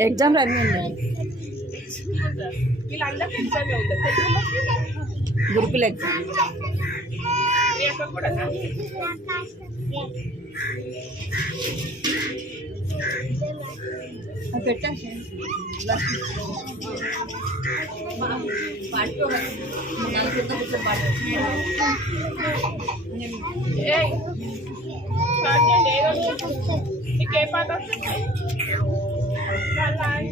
Exam running వీళ్ళందరికీ exam ఉంటుంది. గురుకుల ఎగ్జామ్ కూడా పెట్టాను నీకే పాట పాట పాడు.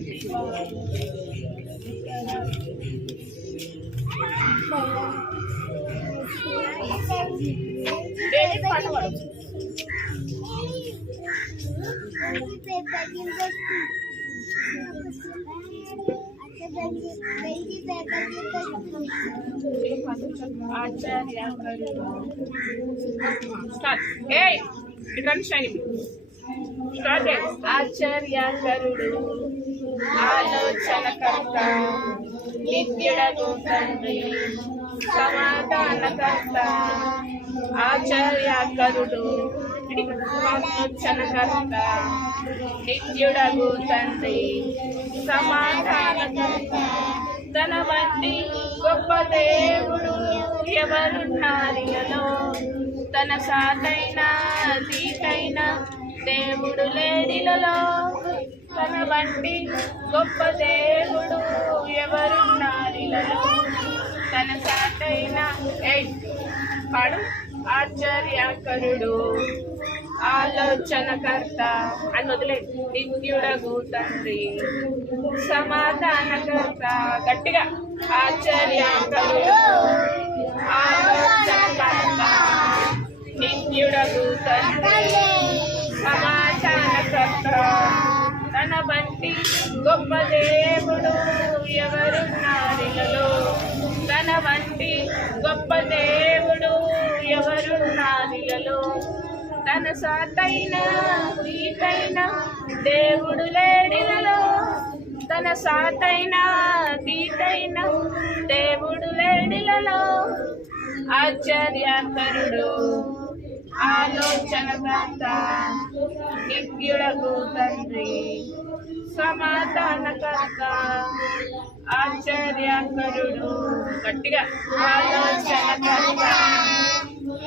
ఆచార్యకరుడు ఆలోచనకర్త నిత్యుడగు తండ్రి సమాధానకర్త ఆచార్యకరుడు ఆలోచనకర్త నిత్యుడగు తండ్రి సమాధానకర్త తన వంటి గొప్ప దేవుడు ఎవరున్నారిలో తన సాటైన దీటైన దేవుడు లేడిలలో తన వంటి గొప్ప దేవుడు ఎవరున్నారిలలో తన సాటైన పాడు ఆశ్చర్యకరుడు ఆలోచనకర్త అని వదిలే నిత్యుడగు తండ్రి సమాధానకర్త గట్టిగా ఆశ్చర్యకరుడు ఆలోచనకర్త నిత్యుడగు తండ్రి సమాధానకర్త తన వంటి గొప్ప దేవుడు ఎవరున్నారిలో తన వంటి గొప్ప దేవుడు ఎవరున్నారిలో తన సాటైన దీటైన దేవుడు లేడిలలో తన సాటైన దీటైన దేవుడు లేడిలలో ఆశ్చర్యకరుడు ఆలోచనకర్త నిత్యుడగు తండ్రి సమాధానకర్త ఆశ్చర్యకరుడు గట్టిగా ఆలోచనకర్త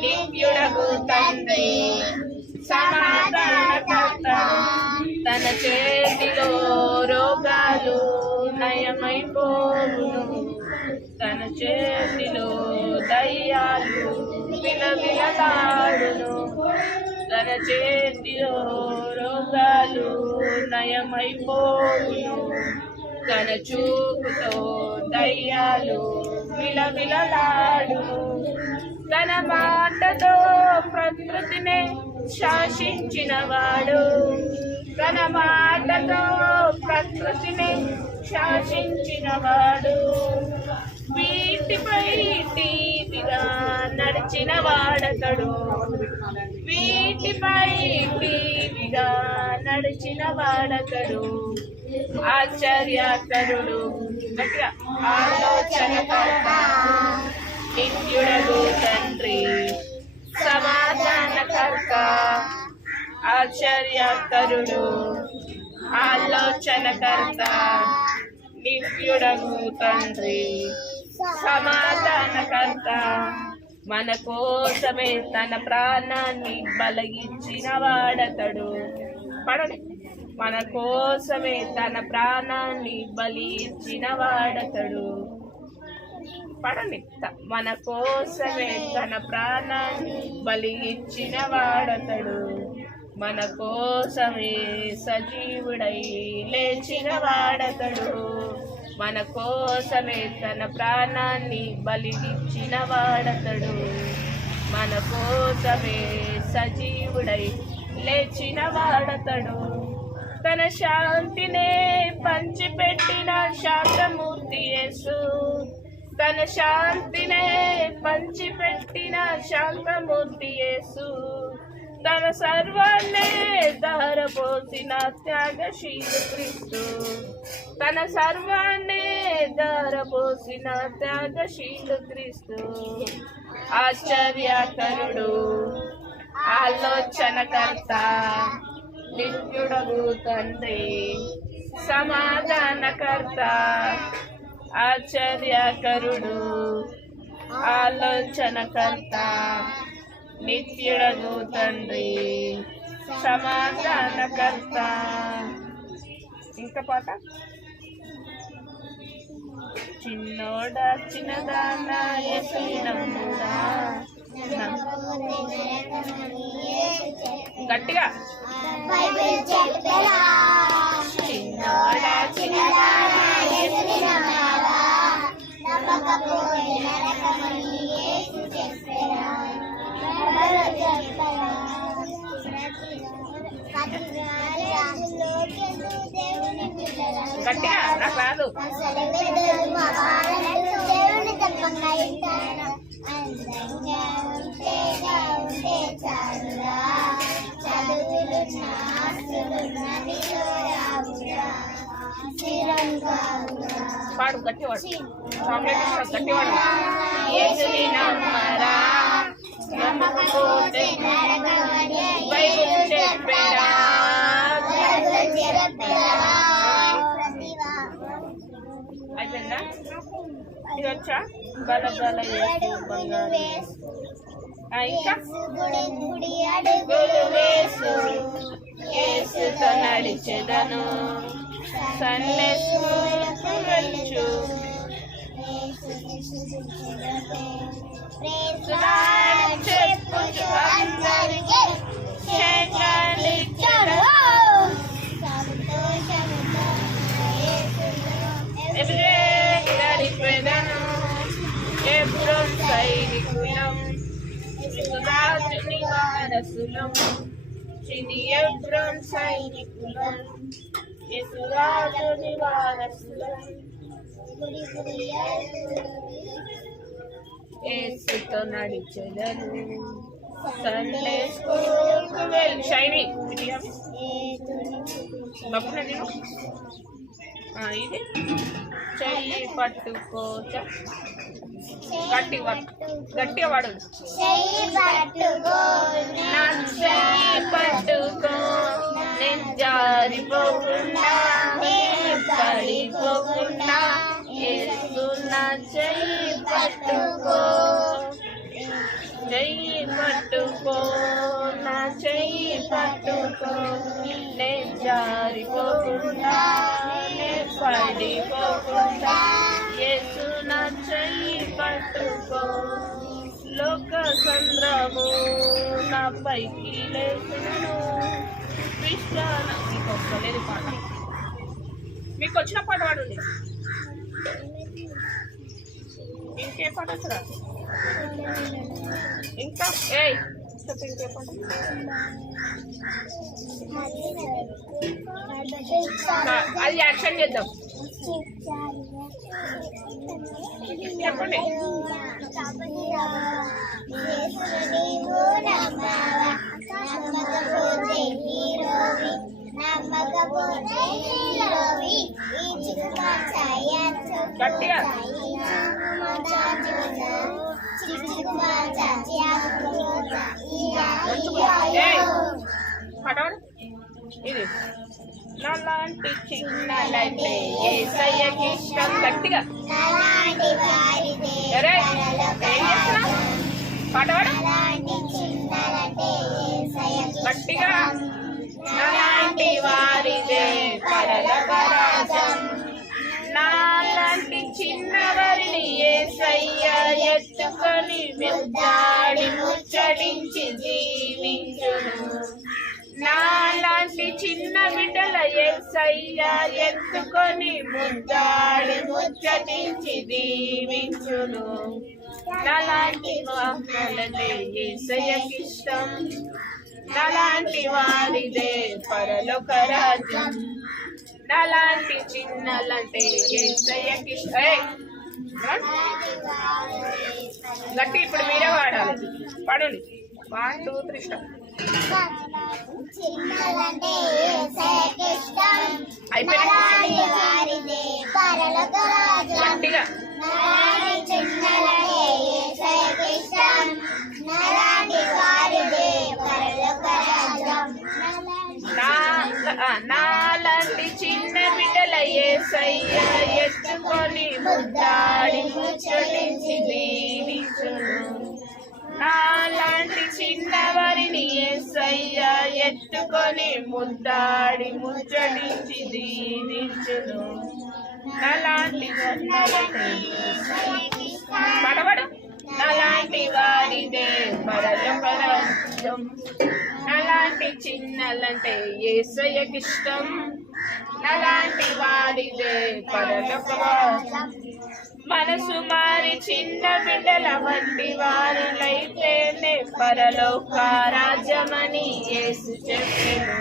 నిత్యుడగు తండ్రి సమాధానకర్త తన చేతిలో రోగాలు నయమైపోవును తన చేతిలో దయ్యాలు విలవిలలాడును తన చేతిలో రోగాలు నయమైపోవును తన చూపుతో దయ్యాలు విలవిలలాడును తన మాటతో ప్రకృతిని శాసించినవాడు తన మాటతో ప్రకృతిని శాసించినవాడు వీటిపై టీవిగా నడిచిన వాడతడు వీటిపై టీవిగా నడిచిన వాడతడు ఆశ్చర్యకరుడు ఆలోచనకర్త నిత్యుడగు తండ్రి సమాధానకర్త ఆశ్చర్యకరుడు ఆలోచనకర్త నిత్యుడగు తండ్రి సమాధానకర్త మన కోసమే తన ప్రాణాన్ని బలిగించిన వాడతడు పడండి మన కోసమే తన ప్రాణాన్ని బలి ఇచ్చిన వాడతడు పడండి మన కోసమే తన ప్రాణాన్ని బలి ఇచ్చిన వాడతడు మన కోసమే సజీవుడై లేచిన వాడతడు మన కోసమే తన ప్రాణాన్ని బలిచ్చిన వాడతడు మన కోసమే సజీవుడై లేచిన వాడతడు తన శాంతినే పంచిపెట్టిన శాంతమూర్తి యేసు తన శాంతినే పంచిపెట్టిన శాంతమూర్తి యేసు తన సర్వాన్నే ధారపోసిన త్యాగశీలు క్రీస్తు తన సర్వాన్నే ధారపోసిన త్యాగశీలు క్రీస్తు ఆశ్చర్యకరుడు ఆలోచనకర్త నిత్యుడగు తండ్రి సమాధానకర్త ఆశ్చర్యకరుడు ఆలోచనకర్త నిత్యుడగు తండ్రి సమాధానకర్త. ఇంకా పాట చిన్నోడా చిన్నదానా యేసుని నమ్ముడా గట్టిగా చిన్నోడా చిన్నదానా యేసుని నమ్ముడా గట్టిగా నాకు రాదు. పాడు గట్టివాడు చాక్లెట్ గట్టివాడు. యేసుని నమ్మరా నమ్మకపోతే బైబిల్ చెప్పేరా. అయిపోయిందా? ఇది వచ్చా బల బల యేసు బంగారు. ఇంకా అడుగులు వేసు యేసుతో నడిచెదను సండే స్కూలుకు వెళ్ళు చెప్పుచు అందరికీ చేతులిచ్చెదను. గడిపెదను ఎప్పుడు సైనికులం రాజుని వారసులం చిని ఎబ్రోన్ సైనికులం యేసురాజుని వారసులం. యేసుతో నడిచెదను సండే స్కూల్కు వెళ్ళు. షైని బాబున నేను ఇది చెయ్యి పట్టుకోచ గట్టిగా వాడు. నా చెయ్యి పట్టుకో నేను జారిపోకుండా పడిపోకుండా యేసు నా చెయ్యి పట్టుకో చెయ్యి పట్టుకో నా చెయ్యి పట్టుకో నేను జారిపోకుండా నేను పడిపోకుండా యేసు నా చెయ్యి పట్టుకో. లోక సంద్రము నా పైకి లేచును విశ్రాన. మీకు వస్తలేదు పాట, మీకు వచ్చిన పాట పాడండి. ఇంకే పాట వస్తుందా? ఇంకా చెప్పు ఇంకే పాట. అది యాక్షన్ చేద్దాం. చెప్పండి. గట్టిగా పడవడు. ఇది నాలాంటి చిన్నలంటే యేసయ్యకి ఇష్టం. గట్టిగా పడవడు గట్టిగా. నాలాంటి వారిదే పరలోక రాజ్యం. నాలాంటి చిన్నవారిని యేసయ్య ఎత్తుకొని ముద్దాడి ముచ్చటించి జీవించును. నాలాంటి చిన్న బిడ్డల యేసయ్య ఎత్తుకొని ముద్దాడి ముచ్చటించి దీవించును. నాలాంటి వారిదే యేసయ్యకి ఇష్టం. నాలాంటి వారిదే పరలోక రాజ్యం. నాలాంటి చిన్నలంటే యేసయ్యకి ఇష్టం. గట్టి ఇప్పుడు మీరే వాడాలి. పాడండి. 1 2 3 స్టార్ట్. గట్టిగా నా నాలాంటి చిన్న బిడ్డల యేసయ్య ఎత్తుకొని ముద్దాడి ముచ్చటించి దీవించును. నాలాంటి చిన్నవారిని యేసయ్య ఎత్తుకొని ముద్దాడి ముచ్చటించి దీవించును. నాలాంటి పడవడు నాలాంటి వారిదే పరలోక రాజ్యం. నాలాంటి చిన్నలంటే యేసయ్యకిష్టం. నాలాంటి వారిదే పరలోక రాజ్యం. మనసు మారి చిన్న బిడ్డల వంటి వారులైతేనే పరలోక రాజ్యమని యేసు చెప్పెను.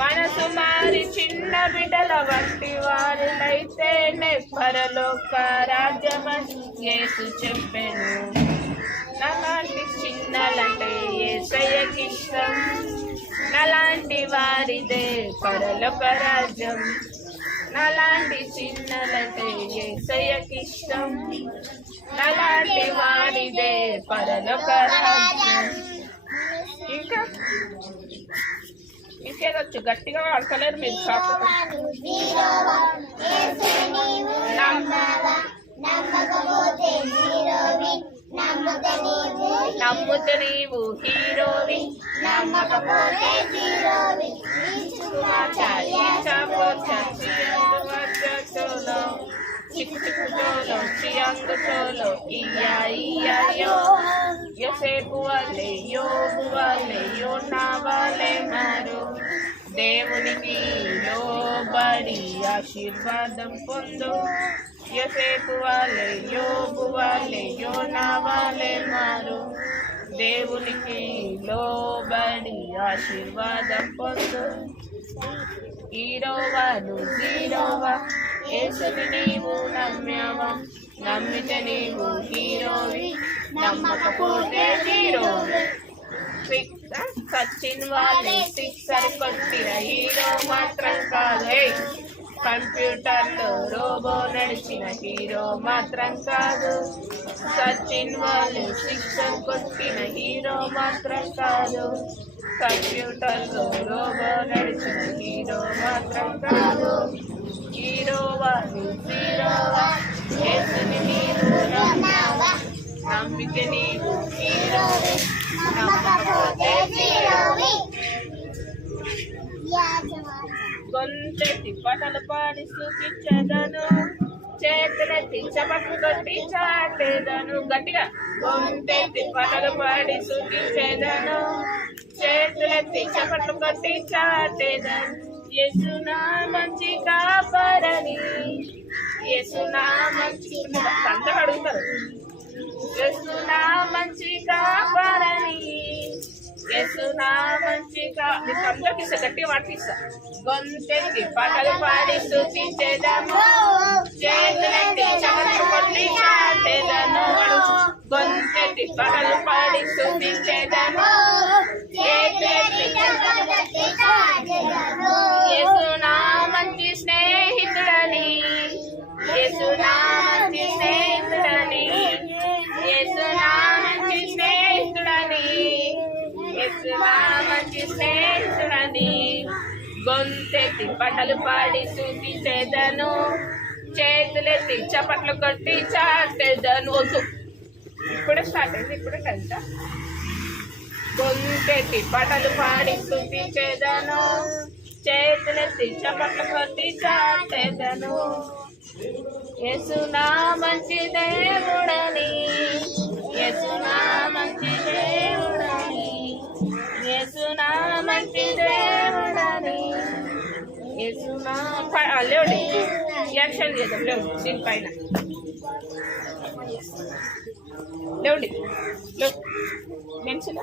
మనసు మారి చిన్న బిడ్డల వంటి వారులైతేనే పరలోక రాజ్యమని యేసు చెప్పెను. నాలాంటి చిన్నలంటే యేసయ్యకిష్టం. నాలాంటి వారిదే పరలోక రాజ్యం. నాలాంటి చిన్నలంటే యేసయ్యకిష్టం. నాలాంటి వారిదే పరలోక రాజ్యం. ఇంకా ఇంకేదొచ్చు గట్టిగా వాడతలేరు మీరు. నమ్ముతే నీవు హీరోవి, నమ్మకపోతే జీరోవి. చిక్కు చిక్కు చోలో చియాంగు చోలో ఇయ్యా ఇయ్యాయో. యోసేపు వాళ్ళే యోగు వాళ్ళే యోనా వాళ్ళే మారు. దేవునికి లోబడి ఆశీర్వాదం పొందు. యోసేపు వాళ్ళే యోగు వాళ్ళే యోనా వాళ్ళే మారు. దేవునికి లోబడి ఆశీర్వాదం పొందు. హీరోవా నువ్వు జీరోవా, యేసుని నీవు నమ్మావా. నమ్మితే నీవు హీరోవి, నమ్మకపోతే జీరోవి. సచిన్ వాళ్ళే సిక్సర్ కొట్టిన హీరో మాత్రం కాదు. కంప్యూటర్లో రోబో నడిచిన హీరో మాత్రం కాదు. సచిన్ వాళ్ళు సిక్సర్ కొట్టిన హీరో మాత్రం కాదు. కంప్యూటర్లో రోబో నడిచిన హీరో మాత్రం కాదు. హీరోవా జీరోవా, యేసుని నీవు నమ్మావా. నమ్మితే నీవు హీరోవి, నమ్మకపోతే జీరోవి. గొంతెత్తి పాటలు పాడి స్తుతించెదను. చేతులెత్తి చప్పట్లు కొట్టి చాటెదను. గట్టిగా గొంతెత్తి పాటలు పాడి స్తుతించెదను. చేతులెత్తి చప్పట్లు కొట్టి చాటెదను. యేసు నా మంచి కాపరని, యేసు నా మంచి అందరూ అడుగుతారు. యేసు నా మంచి కాపరని, యేసు నా మంచి మీకు అందరికి ఇస్తా, గట్టిగా పాటిస్తా. గొంతెత్తి పాటలు పాడి స్తుతించెదను. చేతులెత్తి చప్పట్లు కొట్టి చాటెదను. గొంతెత్తి పాటలు పాడి స్తుతించెదను. చేతులెత్తి చప్పట్లు కొట్టి చాటెదను. యేసు నా మంచి స్నేహితుడని, యేసు నా మంచి స్నేహితుడని, యేసు నా మంచి స్నేహితుడని, యేసు నా మంచి స్నేహితుడని. గొంతెత్తి పాటలు పాడి స్తుతించెదను. చేతులెత్తి చప్పట్లు కొట్టి చాటెదను. వద్దు, ఇప్పుడే స్టార్ట్ అయింది, ఇప్పుడే కంట. గొంతెత్తి పాటలు పాడి స్తుతించెదను. చేతులెత్తి చప్పట్లు కొట్టి చాటెదను. యేసు నా మంచి దేవుడని, యేసు నా మంచి దేవుడని, యేసు నా మంచి దేవుడని, యేసు నా లేవండి. యాక్షన్ చేద్దాం, లేవు దీనిపైన లేవండి. లేవు పెన్సిల్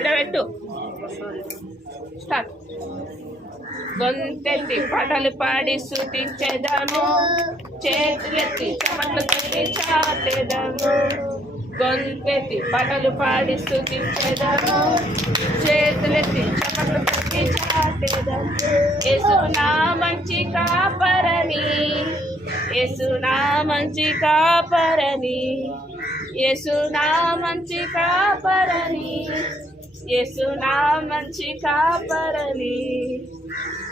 ఇలా పెట్టు. స్టార్ట్. గొంతెత్తి పాటలు పాడి స్తుతించెదను. చేతులెత్తి చప్పట్లు కొట్టి చాటెదను. గొంతెత్తి పాటలు పాడి స్తుతించెదను. చేతులెత్తి చప్పట్లు కొట్టి చాటెదను. యేసు నా మంచి కాపరని, యేసు నా మంచి కాపరని, యేసు నా మంచి కాపరని, యేసు నా మంచి కాపరని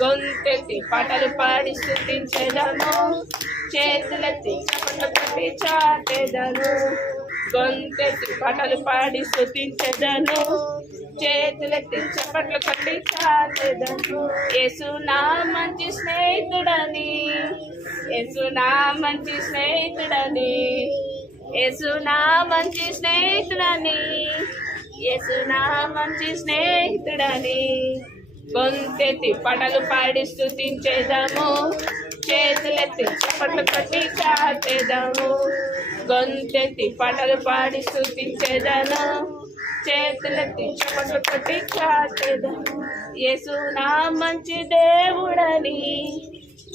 గొంతెత్తి పాటలు పాడి స్తుతించెదను చేతులెత్తి చప్పట్లు కొట్టి చాటెదను గొంతెత్తి పాటలు పాడి స్తుతించెదను చేతులెత్తి చప్పట్లు కొట్టి చాటెదను యేసు నా మంచి స్నేహితుడని యేసు నా మంచి స్నేహితుడని యేసు నా మంచి స్నేహితుడని యేసు నా మంచి స్నేహితుడని గొంతెత్తి పాటలు పాడి స్తుతించేదము చేతులెత్తి చప్పట్లు కొట్టి చాటెదము గొంతెత్తి పాటలు పాడి స్తుతించేదను చేతులెత్తి చప్పట్లు కొట్టి చాటెదము యేసు నా మంచి దేవుడని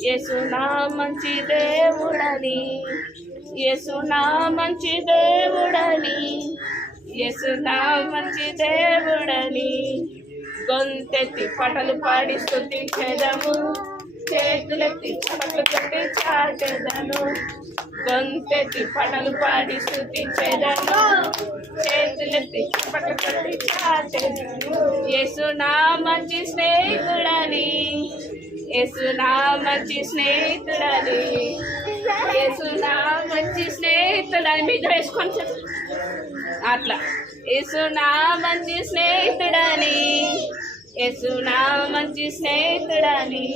యేసు నా మంచి దేవుడని యేసు నా మంచి దేవుడని యేసు నా మంచి దేవుడని గొంతెత్తి పాటలు పాడి స్తుతించెదము చేతులెత్తి చప్పట్లు కొట్టి చాటెదను గొంతెత్తి పాటలు పాడి స్తుతించెదను చేతులెత్తి చప్పట్లు కొట్టి చాటెదను యేసు నా మంచి స్నేహితుడని యేసు నా మంచి స్నేహితుడని యేసు నా మంచి స్నేహితుడని మీకు వేసుకొని అట్లా యేసు నా మంచి స్నేహితుడని యేసు నా మంచి స్నేహితుడని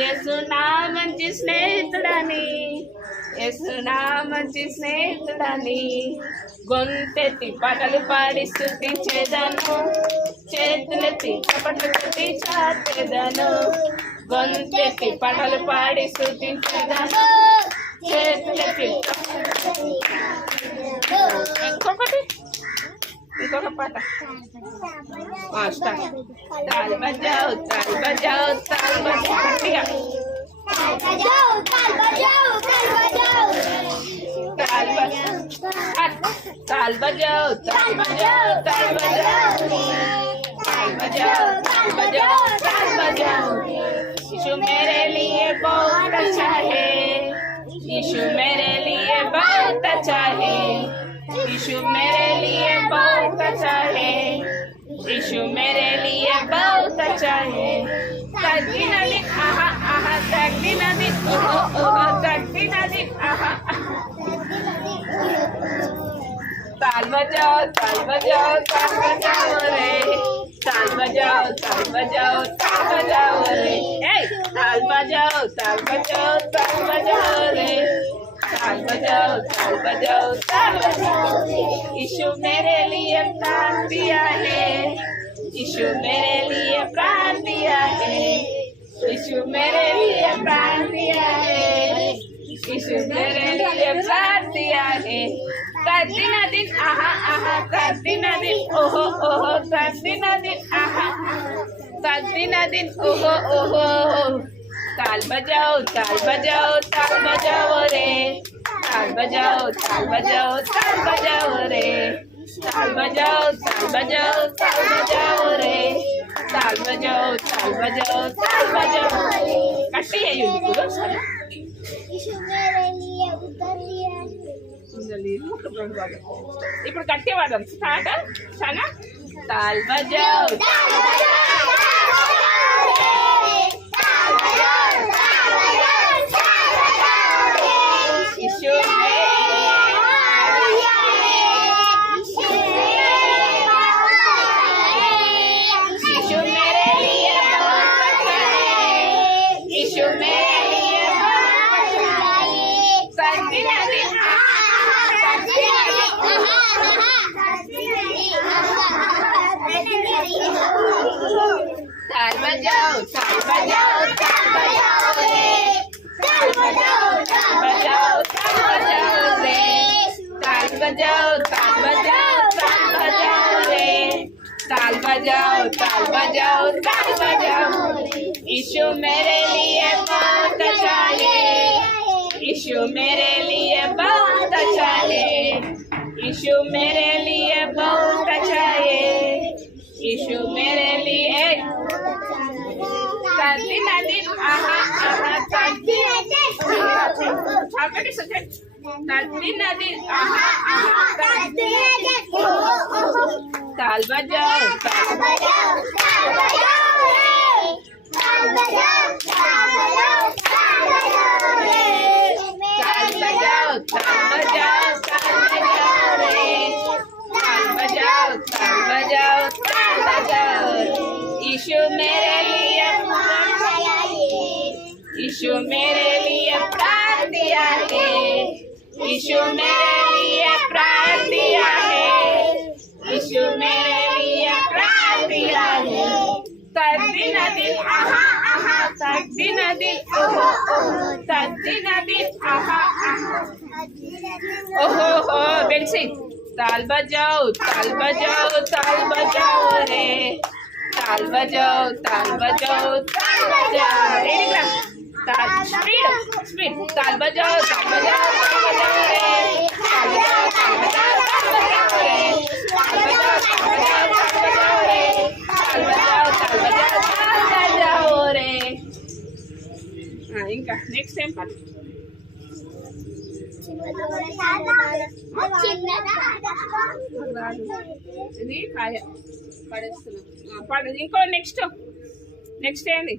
యేసు నా మంచి స్నేహితుడని యేసు నా మంచి స్నేహితుడని గొంతెత్తి పాటలు పాడి స్తుతించెదను చేతులెత్తి చప్పట్లు కొట్టి చాటెదను గొంతెత్తి పాటలు పాడి స్తుతించెదను చేతులెత్తి ఇంకొక పాట తాల్ బజాओ తాల్ బజాओ తాల్ బజాओ గట్టిగా తాల్ బజాओ తాల్ బజాओ తాల్ బజాओ తాల్ బజాओ తాల్ बजाओ ताल बजाओ यीशु मेरे लिए बहुत अच्छा है यीशु मेरे लिए बहुत अच्छा है यीशु मेरे लिए बहुत अच्छा है यीशु मेरे लिए बहुत अच्छा है तकदी नदी आहा आहा तकदी नदी ओहो ओहो तकदी नदी आहा ताल बजाओ ताल बजाओ ताल बजाओ रे ताल बजाओ ताल बजाओ ताल बजाओ रे ताल बजाओ ताल बजाओ ताल बजाओ रे ताल बजाओ ताल बजाओ ताल बजाओ यीशु मेरे लिए प्राण दिया है यीशु मेरे लिए प्राण दिया है यीशु मेरे लिए प्राण दिया है यीशु मेरे लिए प्राण दिया है तकदी नदी आहा आहा तकदी नदी ओहो ओहो तकदी नदी आहा तकदी नदी ओहो ओहो ताल बजाओ ताल बजाओ ताल बजाओ रे ताल बजाओ ताल बजाओ ताल बजाओ रे ताल बजाओ ताल बजाओ ताल बजाओ रे ताल बजाओ ताल बजाओ ताल बजाओ कट्टी है ये ఇప్పుడు కట్టే వాడదాం స్టార్ట్ సనా తాల్ బజాओ ताल बजाओ ताल बजाओ ताल बजाओ रे ताल बजाओ ताल बजाओ ताल बजाओ रे ताल बजाओ ताल बजाओ ताल बजाओ रे ताल बजाओ ताल बजाओ ताल बजाओ यीशु मेरे लिए बहुत अच्छा है यीशु मेरे लिए बहुत अच्छा है यीशु मेरे लिए बहुत अच्छा है यीशु मेरे लिए తద్దినది ఆహా ఆహా ఒకటి సెకండ్ తద్దినది ఆహా ఆహా తాల్ బజావ్ తాల్ బజావ్ తాల్ బజావ్ यीशु मेरे लिए यीशु मेरे लिए प्राण दिया है यीशु मेरे लिए प्राण दिया है यीशु मेरे लिए प्राण दिया है तद्दिन दिल आहा आहा तद्दिन दिल ओहो ओहो तद्दिन दिल आहा आहा ओहो हो बेंसी ताल बजाओ रे ताल बजाओ ताल स्पीड स्पीड ताल बजाओ रे ताल बजाओ रे ఇంకా నెక్స్ట్ టైం పాడు ఇది కాయ పడేస్తున్నాం పడు ఇంకో నెక్స్ట్ ఏంది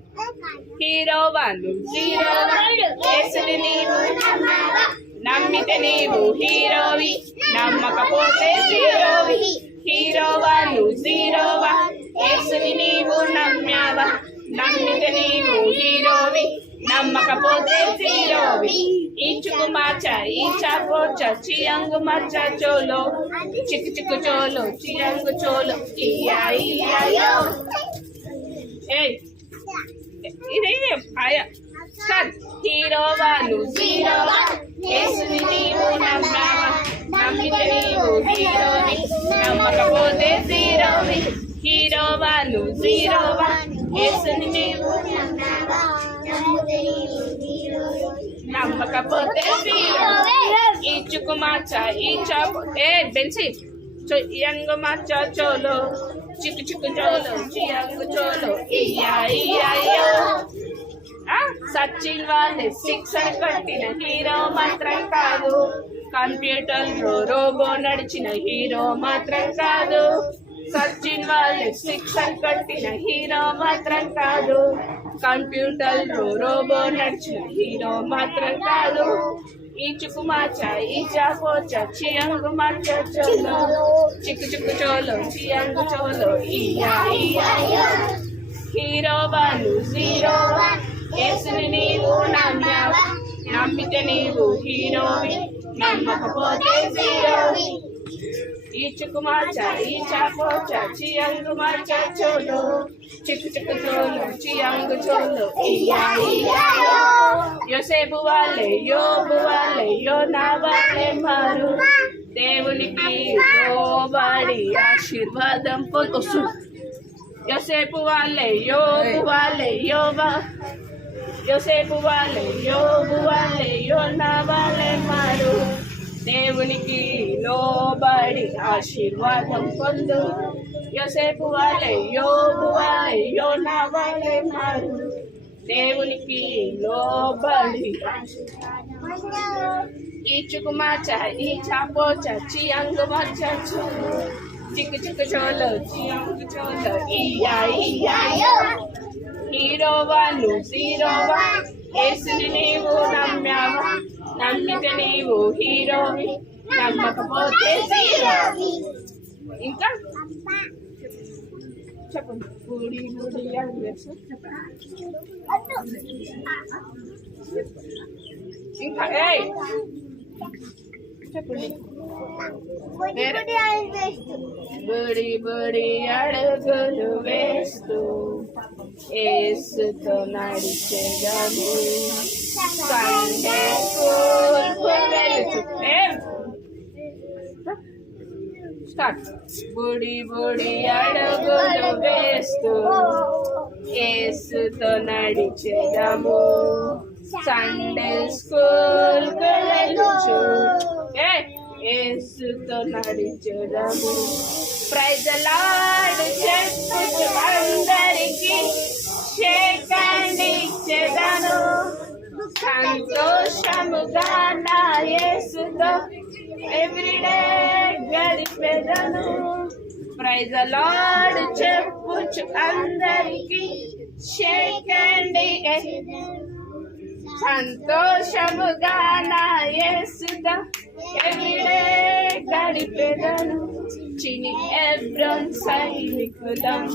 హీరో 1 0 యేసుని నీవు నమ్మితే నీవు హీరోవి నమ్మకపోతే జీరోవి హీరో 1 0 యేసుని నీవు నమ్మావా నమ్మితే నీవు హీరోవి నమ్మకపోతే జీరోవి ఈచుకు మార్చ ఈచా పోచ చియంగు మార్చ చోలో చిక్కు చిక్కు చోలో చియంగు చోలో ఇయా ఇయా ఏయ్ ఇది ఆయా స్టార్ట్ హీరో 1 0 యేసుని నీవు నమ్మావా నమ్మితే నీవు హీరోవి నమ్మకపోతే జీరోవి హీరో 1 0 యేసుని నీవు నమ్మకపోతే ఈచుకు మార్చ ఈచా ఏ బెన్సీ చియంగు మార్చ చోలో చిక్కు చిక్కు చోలో చియంగు చోలో ఇయా ఇయా సచిన్ వాళ్ళే శిక్షణ కట్టిన హీరో మాత్రం కాదు కంప్యూటర్ రోబో నడిచిన హీరో మాత్రం కాదు సచిన్ వాళ్ళే శిక్షణ కట్టిన హీరో మాత్రం కాదు కంప్యూటర్ రోబో నడిచిన హీరో మాత్రం కాదు ఈచుకు మార్చ ఈచా పోచ చియంగు మార్చ చోలో చిక్కు చిక్కు చోలో చియంగు చోలో ఇయా ఇయా హీరో 1 0 యేసుని నీవు నమ్మావా నమ్మితే నీవు హీరోవి నమ్మకపోతే జీరోవి ఈచుకు మార్చ ఈచా పోచ చియంగు మార్చ చోలో చిక్కు చిక్కు చోలో చియంగు చోలో ఇయా ఇయా యోసేపు వాళ్ళే యోబు వాళ్ళే యోనా వాళ్ళే మారు దేవునికి లోబడి ఆశీర్వాదం పొందు యోసేపు వాళ్ళే యోబు వాళ్ళే యోసేపు వాళ్ళే యోబు వాళ్ళే యోనా వాళ్ళే మారు దేవునికి లోబడి ఆశీర్వాదం పొందు యోసేపు వాళ్ళే యోబు వాళ్ళే యోనా వాళ్ళే మారు దేవునికి లోబడి ఈచుకు మార్చ ఈచా పోచ చియంగు మార్చ చోలో చిక్కు చిక్కు చోలో చియంగు చోలో ఇయా ఇయా హీరో 1 0 యేసుని నీవు నమ్మావా నమ్మితే నీవు హీరోవి నమ్మకపోతే జీరోవి ఇంకా చెప్పండి గుడి గుడి ఇంకా ఏయ్ చెప్పండి బడి బడి అడుగులు వేస్తూ యేసుతో నడిచెదము సండే స్కూల్కు వెళుతూ స్టార్ట్ బుడి బుడి అడుగులు వేస్తూ యేసుతో నడిచెదము సండే స్కూల్కు వెళుచు యేసుతో నడిచెదము ప్రైజ్ ది లార్డ్ చెప్పుచు అందరికీ షేక్ సంతోషముగా నా యేసుతో ఎవ్రీడే గడిపెదను. ప్రైజ్ ద లార్డ్ చెప్పుచు అందరికి షేకండి. సంతోషముగా నా యేసుతో ఎవ్రీడే గడిపెదను. చిని ఎబ్రోన్ సైనికులం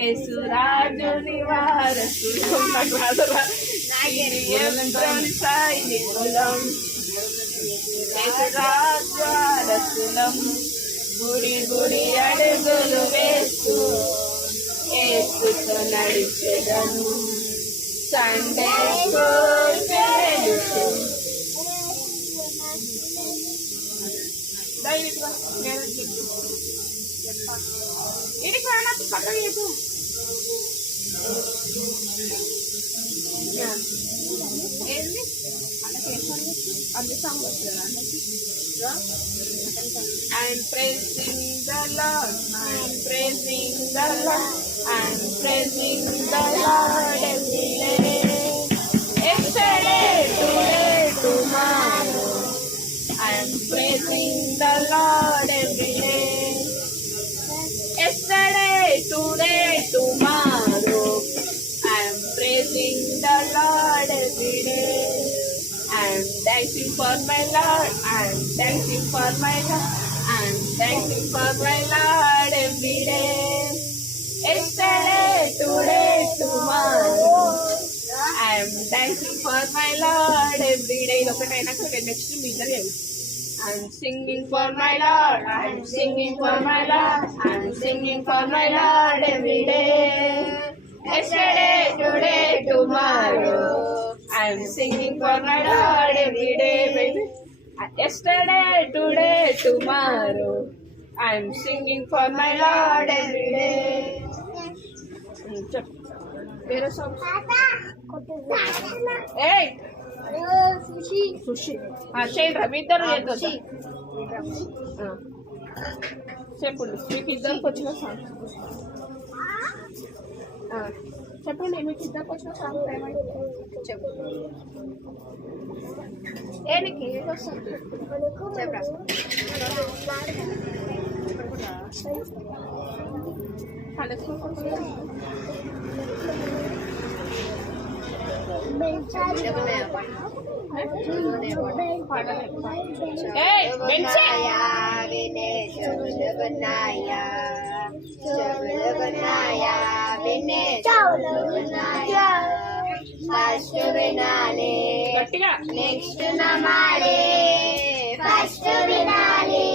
యేసురాజుని వారసులం. ఎబ్రోన్ సైనికులం యేసురాజు వారసులం. గుడి గుడి అడుగులు వేస్తూ యేసుతో నడిచెదను. సండే స్కూల్ వెళుతూ ఇది కారణం పక్కన చేసు. ఏంది అది సాంగ్ వస్తుందా? I'm praising the Lord, I'm praising the Lord, I'm praising the Lord every day. Yesterday, today, tomorrow, I'm praising the Lord every day. Yesterday, today, tomorrow, I'm praising the Lord every day. I'm dancing for my Lord, I'm dancing for my Lord, I'm dancing for my Lord every day. Yesterday, today, tomorrow, I'm dancing for my Lord every day. Next meter. I'm singing for my Lord, I'm singing for my Lord, I'm singing for my Lord every day. Yesterday, today, tomorrow, I'm singing for my Lord every day, baby. Yesterday, today, tomorrow, I'm singing for my Lord every day. Where are songs? Hey! Sushi. చేయండి మీ ఇద్దరు చేద్దాం. చెప్పండి మీకు ఇద్దరికి వచ్చిన song చెప్పండి. మీకు ఇద్దరికి వచ్చిన సాంగ్ ఏమైంది చెప్పు. ఏనికి ఏది వస్తుంది చెప్పరా. గట్టిగా నెక్స్ట్ నమాలే ఫస్ట్ వినాలి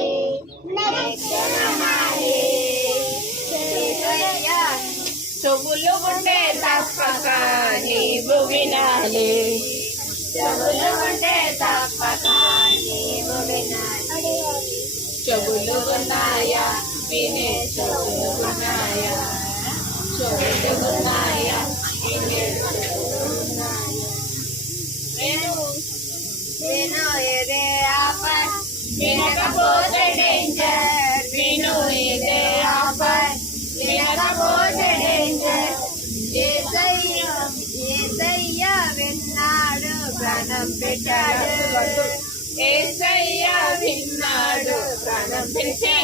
నెక్స్ట్ నమాలే చెవులు ఉంటే తప్పక నీవు వినాలి. చెవులు ఉంటే తప్పక నీవు వినాలి. చెవులు ఉన్నాయా వినే చెవులు ఉన్నాయా, చెవులు ఉన్నాయా వినే చెవులు ఉన్నాయా. విను ఇదే ఆఫర్ వినకపోతే డేంజర్. విను ఇదే ఆఫర్ వినకపోతే డేంజర్. యేసయ్య విన్నాడు ప్రాణం పెట్టాడు. యేసయ్య విన్నాడు ప్రాణం పెట్టి.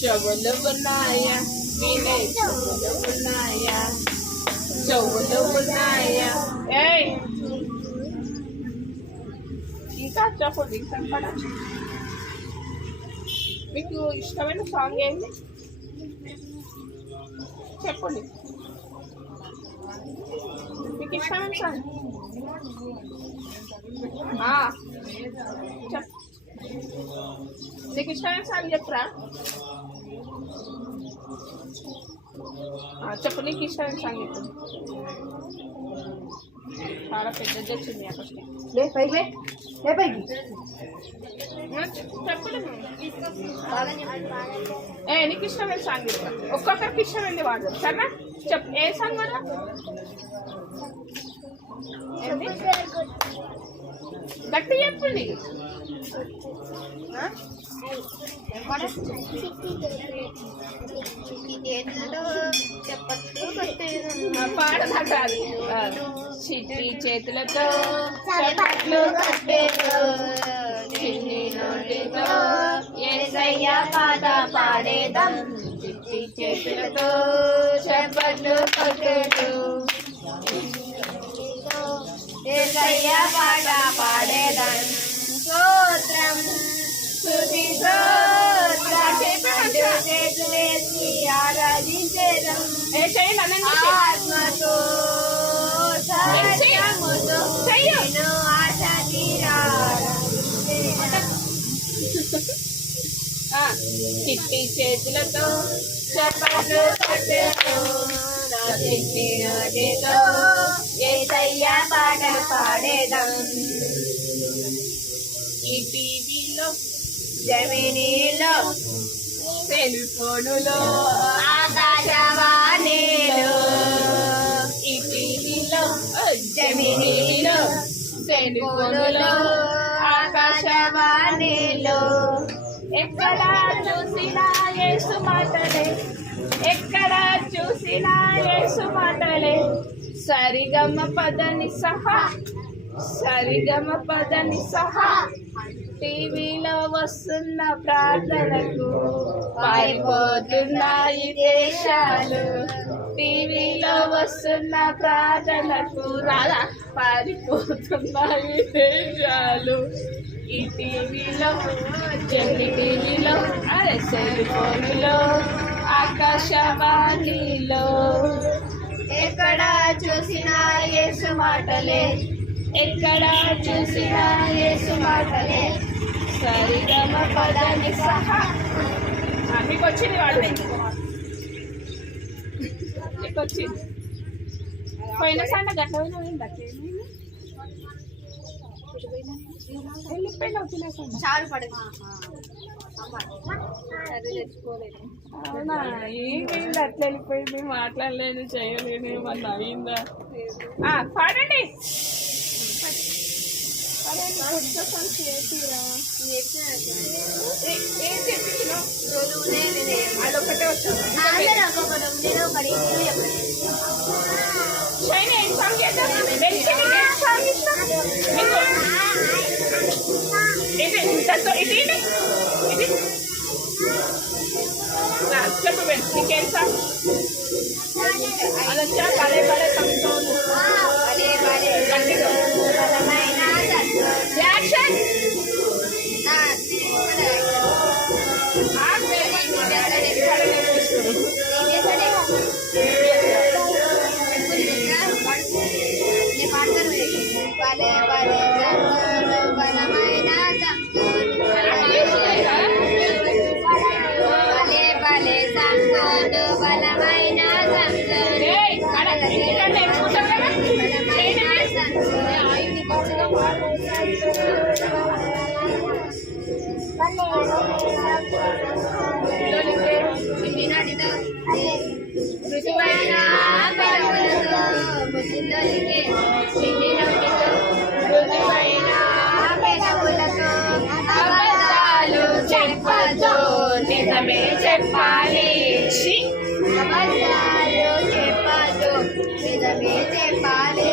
చెవులు ఉన్నాయా వినే చెవులు ఉన్నాయా, చెవులు ఉన్నాయా. ఏయ్ ఇంకా చెప్పండి. ఇంకా మీకు ఇష్టమైన సాంగ్ ఏంటి చెప్పండి. మీకు ఇష్టమైన సాంగ్ నీకు ఇష్టమైన సాంగ్ చెప్పరా. చెప్పు నీకు ఇష్టమైన సాంగ్ చెప్పు. చాలా పెద్దది వచ్చింది అక్కడ. నీకు ఇష్టమైన సాంగ్ చెప్తా. ఒక్కొక్కరికి ఇష్టమైంది వాడు సరేనా. చెప్పు ఏ సాంగ్ వాడు. గట్టి చెప్పండి. పాడదంట అది చిట్టి చేతులతో చప్పట్లు కొట్టేరు చిన్ని నోటితో యేసయ్య పాట పాడేదం చిట్టి చేతులతో చప్పట్లు కొట్టేరు యేసయ్య పాట పాడేదం స్తోత్రం స్తుతి స్తోత్రం చేతులేసి ఆరాధించేదం ఆత్మతో సత్యముతో నిన్ను ఆశ చిట్టి చేతులతో చప్పట్లు కొట్టేరు నా చిట్టి నోటితో యేసయ్య పాట పాడేదం ఈ టీవీలో జమినీలో సెల్ ఫోనులో ఆకాశవాణిలో ఈ టీవీలో జమినీలో సెల్ ఫోనులో ఫోనులో ఆకాశవాణిలో ఎక్కడ చూసినా యేసు మాటలే ఎక్కడ చూసినా యేసు మాటలే సరిగమ పదని సహా సరిగమ పదని సహా టీవీలో వస్తున్న ప్రార్థనకు పారిపోతున్నాయి దేశాలు టీవీలో వస్తున్న ప్రార్థనకు రాదా పారిపోతున్నాయి దేశాలు ఈ టీవీలో జల్లి టీవీలో అరే సెల్ ఫోన్లో ఆకాశవాణిలో ఎక్కడ చూసినా యేసు మాటలే ఎక్కడ చూసినా యేసు మాటలే సరిగమ పదని సహా మీకు వచ్చింది వాడు మీకు వచ్చింది పోయిన సండ గట్ల పోయినా వెళ్ళిపోయినా తినేసండి చారు పడదు అవునా ఏమైంది అట్లా వెళ్ళిపోయింది మాట్లాడలేదు చేయలేదు ఏమన్నా అయిందా పాడండి ఏం చెప్పించినావు అదొకటే వచ్చింది షైన్ ఏం సాంగ్ చేద్దాం ఏం సాంగ్ ఇష్టం ఇది ఇంతతో ఇది ఇది చెప్పు నీకేం సాంగ్ అదొచ్చా భలే భలే సంతోషం యాక్షన్ రుజువైన పెదవులతో ముసిదొలికే చిన్ని నోటితో రుజువైన పెదవులతో అబద్ధాలు చెప్పొద్దు నిజమే చెప్పాలి అబద్ధాలు చెప్పొద్దు నిజమే చెప్పాలి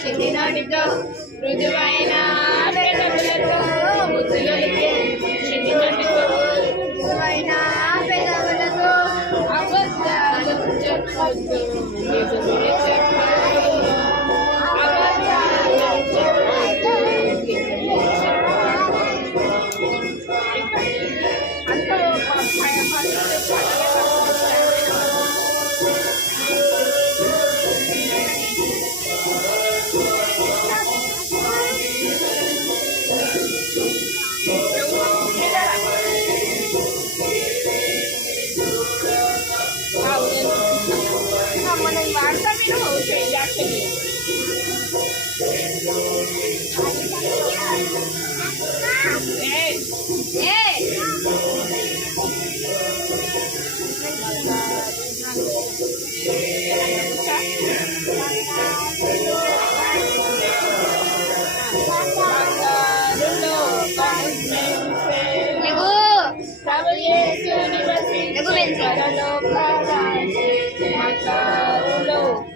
చిన్ని నోటితో రుజువైన పెదవులతో ముసిదొలికే చిన్ని నోటితో రుజువైన పెదవులతో అబద్ధాలు చెప్పొద్దు నిజమే చెప్పాలి అబద్ధాలు చెప్పొద్దు నిజమే మనం వాడతాం మీరు యాక్షన్ లఘు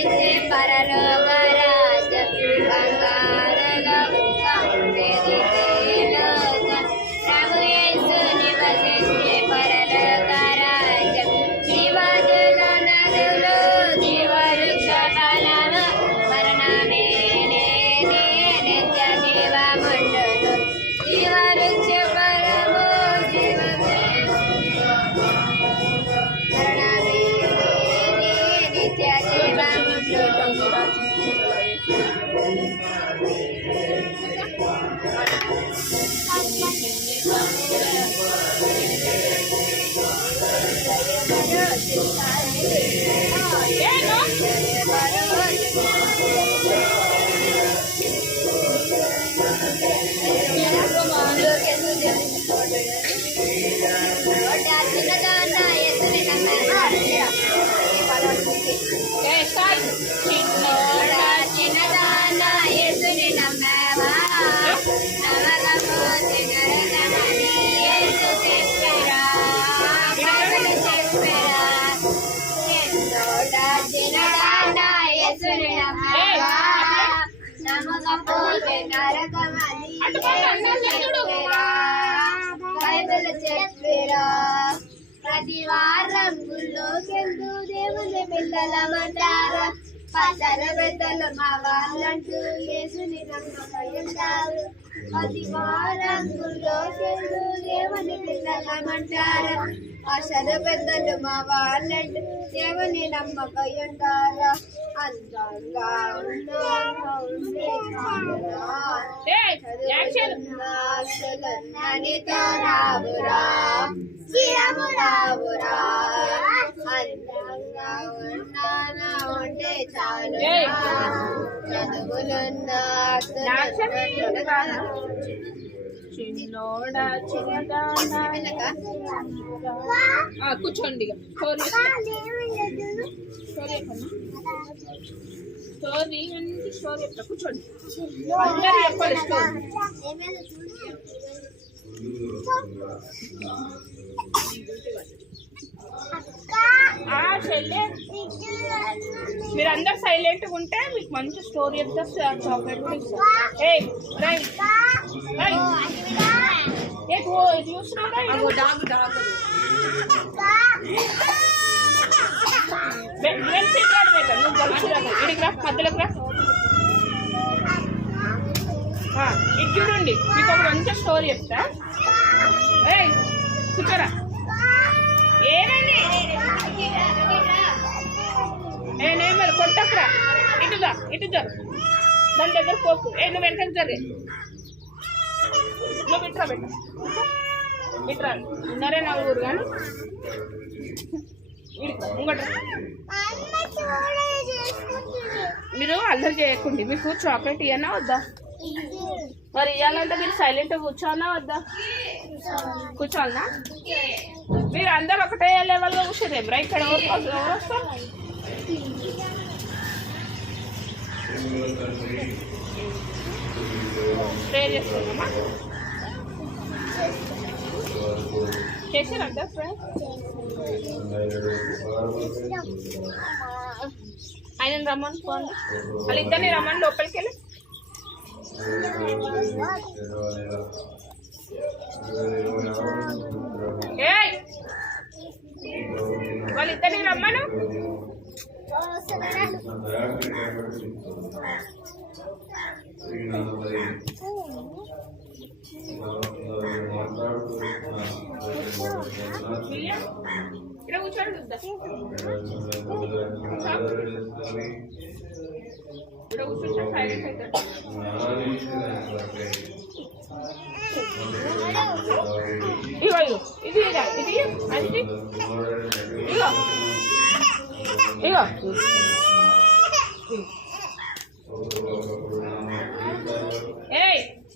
నివసించే పరలోక రాజ్యం బంగారులో ఉండేదిదే లోకం ప్రభు యేసు నివసించే పరలోక రాజ్యం జీవజల నదులు జీవవృక్ష ఫలము మరణమే లేని నిత్య జీవముండును జీవవృక్ష ఫలము జీవమే మరణమే లేని నిత్య జీవముండును చిన్నదాన యేసుని నమ్మవా నమ్మకపోతే నరకమని యేసు చెప్పెరా బైబిల్ చెప్పెరా ఎంతోట చిన్నదాన యేసుని నమ్మవా నమ్మకపోతే నరకమని యేసు చెప్పెరా బైబిల్ చెప్పెరా ప్రతి వారం గుళ్ళోకెళ్తూ దేవుని పిల్లలమంటారు పసర పెద్దలు మా వాళ్ళంటూ యేసుని నమ్మకం ప్రతి వారం గుళ్ళోకెళ్తూ దేవుని పిల్లలమంటారు పసర పెద్దలు మా వాళ్ళంటూ దేవుని నమ్మకం ఉంటారు అందంగా ఉన్నతో రావురా రావురా అందంగా ఉన్నానా ఉంటే చాలు చదువులున్నా చిన్నోడా చిన్నదానా కూర్చోండి ఇక. స్టోరీ అంటే స్టోరీ చెప్తా కూర్చోండి అందరూ చెప్పాలి స్టోరీ చెల్లె మీరు అందరు సైలెంట్గా ఉంటే మీకు మంచి స్టోరీ చెప్తా చాక్లెట్ కూడా ఇస్తారు చూస్తున్నారా ఇడికి రా మధ్యలోకి రా ఇది చూడండి మీకు ఒక మంచి స్టోరీ చెప్తా కూర్చోరా ఏమైంది నేనేమో కొట్టకురా ఇటుగా ఇటు జరు దాని దగ్గర పోకు నువ్వు వెంటనే జరే నువ్వు ఇట్రా ఇట్రా ఉన్నారే నలుగురు కానీ ఇంకోటి మీరు అల్లరి చేయకండి మీకు చాక్లెట్ ఇవ్వనా వద్దా మరి ఇవ్వాలంటే మీరు సైలెంట్గా కూర్చోనా వద్దా కూర్చోవాలనా మీరు అందరు ఒకటే లెవెల్లో కూర్చోరేమరా ఇక్కడ ఎవరు వస్తారు ప్రేయర్ చేస్తున్నామా చేసారంట ఆయన రమ్మని పోండి వాళ్ళిద్దరిని రమ్మని లోపలికి వెళ్ళి వాళ్ళిద్దరిని రమ్మను ఇక్కడ కూర్చోండి ఇక్కడ కూర్చొని సైలెంట్ అవుతాడు ఇగో ఇది ఇది అది ఇగో ఇగో